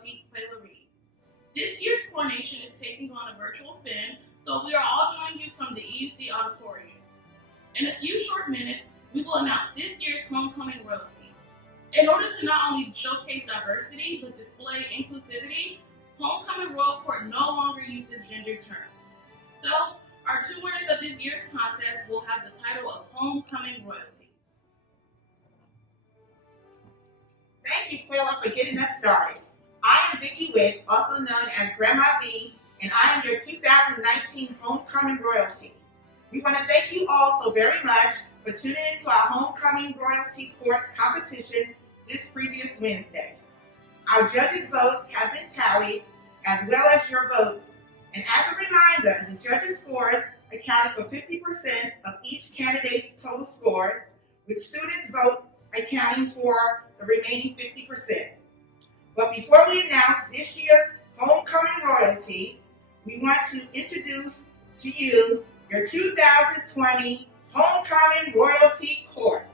royalty, Kellie. This year's coronation is taking on a virtual spin, so we are all joining you from the UNC auditorium. In a few short minutes, we will announce this year's homecoming royalty. In order to not only showcase diversity, but display inclusivity, Homecoming Royal Court no longer uses gendered terms. So, our two winners of this year's contest will have the title of Homecoming Royalty. Thank you, Kellie, for getting us started. I am Vicki Witt, also known as Grandma V, and I am your 2019 Homecoming Royalty. We want to thank you all so very much for tuning into our Homecoming Royalty Court competition this previous Wednesday. Our judges' votes have been tallied, as well as your votes. And as a reminder, the judges' scores accounted for 50% of each candidate's total score, with students' vote accounting for the remaining 50%. But before we announce this year's Homecoming Royalty, we want to introduce to you your 2020 Homecoming Royalty Court.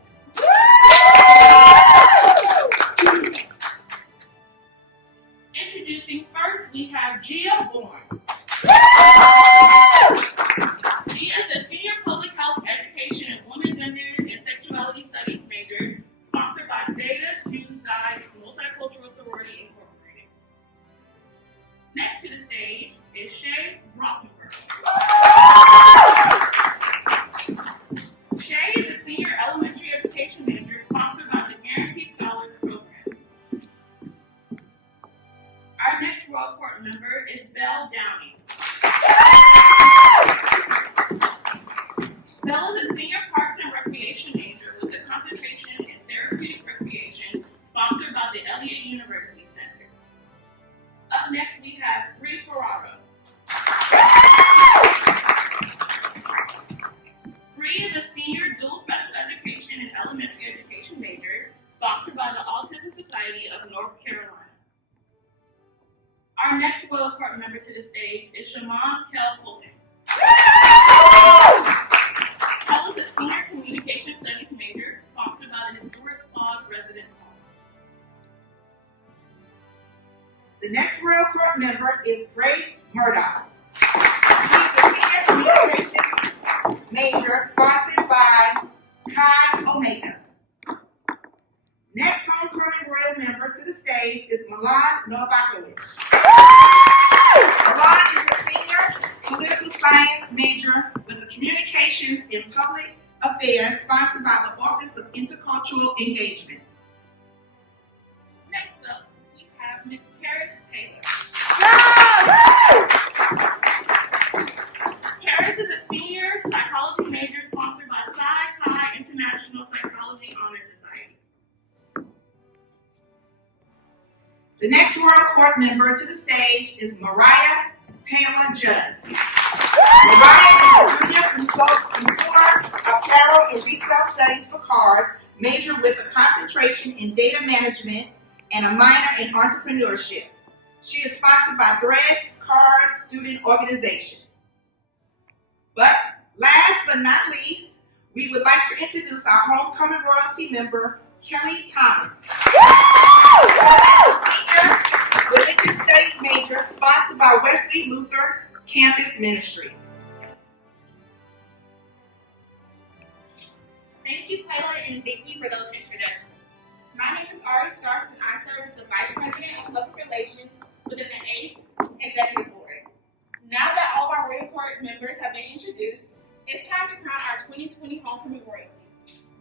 Introducing first, we have Gia Born. Gia is a senior public health education and women, gender, and sexuality studies major, sponsored by Zeta Student Guide Multicultural Sorority Incorporated. Next to the stage is Shay Brockenberg. Shay is a senior elementary education major, sponsored by the Guaranteed Scholars Program. Our next Royal Court member is Belle Downey. Belle is a senior Parks and Recreation major with a concentration in therapeutic recreation, sponsored by the Elliott University Center. Up next, we have Bri Ferraro. Bri is a senior dual special education and elementary education major, sponsored by the Autism Society of North Carolina. Our next Royal Court member to the stage is Kellie Fulton. Kellie is a senior communication studies major, sponsored by the Historic Clause Residence Hall. The next Royal Court member is Grace Murdoch. She is a senior communication major, sponsored by Chi Omega. Next homecoming royal member to the stage is Milan Novakovic. Milan is a senior political science major with a communications in public affairs, sponsored by the Office of Intercultural Engagement. Next up, we have Ms. Karis Taylor. Karis is a senior psychology major, sponsored by Psi Chi International Psychology Honor Society. The next Royal Court member to the stage is Mariah Taylor Judd. Mariah is a junior consumer apparel and retail studies for cars, major with a concentration in data management and a minor in entrepreneurship. She is sponsored by Threads Cars Student Organization. But last but not least, we would like to introduce our homecoming royalty member, Kellie Thomas. Senior religious studies major, sponsored by Wesley Luther Campus Ministries. Thank you, Kellie and Vicki, for those introductions. My name is Ari Starks, and I serve as the Vice President of Public Relations within the ACE Executive Board. Now that all of our Royal Court members have been introduced, it's time to crown our 2020 Homecoming Royalty.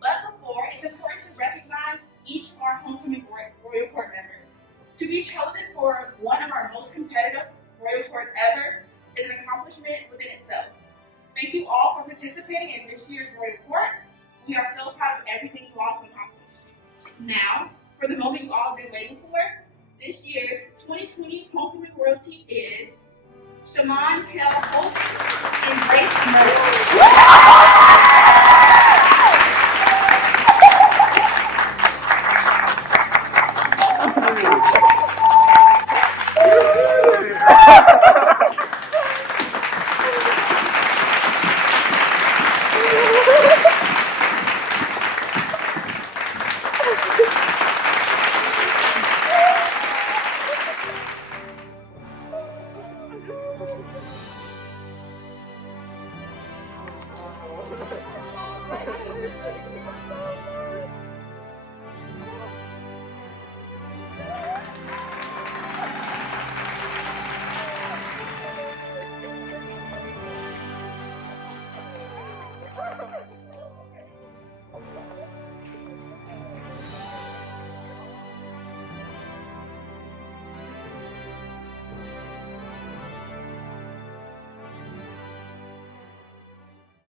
But before, it's important to recognize each of our Homecoming Royal Court members. To be chosen for one of our most competitive Royal Courts ever is an accomplishment within itself. Thank you all for participating in this year's Royal Court. We are so proud of everything you all have accomplished. Now, for the moment you all have been waiting for, this year's 2020 Homecoming Royalty is Kellie Fulton and Grace Murdoch.